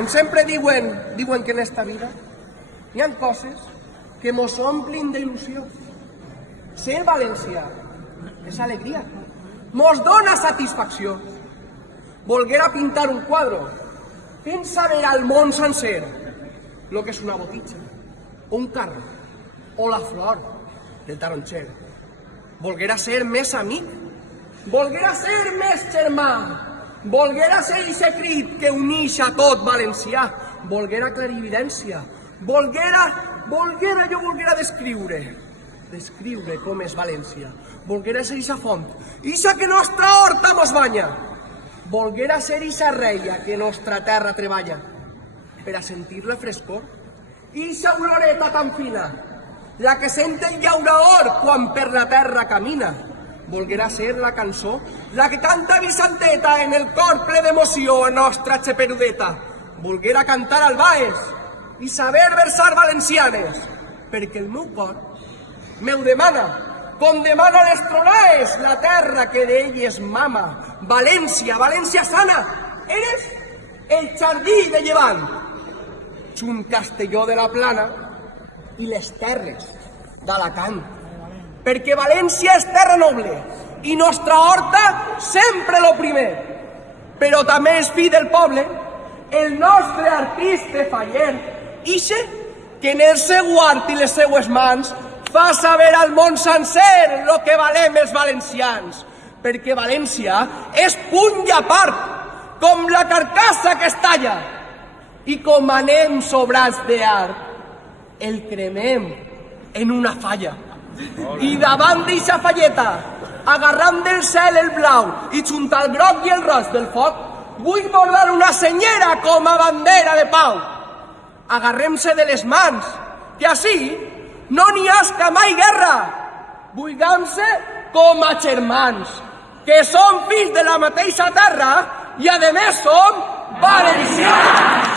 Com sempre diuen que en esta vida hi ha coses que mos omplin d'il·lusió. Ser valencià és alegria, mos dona satisfacció. Volguera pintar un quadre fent saber al món sencer lo que és una botitxa, o un carro, o la flor del taronxer. Volguera ser més amic, volguera ser més germà, volguera ser ixe crit que unix a tot valencià, volguera clarividència, volguera descriure com és València, volguera ser ixa font, ixa que nostra horta mos banya, volguera ser ixa reia que nostra terra treballa, per a sentir la frescor, ixa oloreta tan fina, la que sent el llaurador quan per la terra camina, volguera ser la cançó, la que canta Vicenteta en el cor ple d'emoció a nostra xeperudeta, volguera cantar al baix i saber versar valencianes, perquè el meu cor m'ho demana, com demana les tronaes, la terra que d'elles mama. València, València sana, eres el jardí de llevant, junt Castelló de la Plana i les terres d'Alacant. Perquè València és terra noble i nostra horta sempre lo primer. Però també és fill del poble, el nostre artista faller, ixe que en el seu art i les seues mans fa saber al món sencer lo que valem els valencians. Perquè València és puny i a part, com la carcassa que es talla. I com anem sobrats d'art, el cremem en una falla. I davant d'eixa falleta, agarrant del cel el blau i junt al groc i el roig del foc, vull bordar una senyera com a bandera de pau. Agarrem-se de les mans, que així no n'hi hasca mai guerra. Vulguem-se com a germans, que som fills de la mateixa terra i a més som valencians.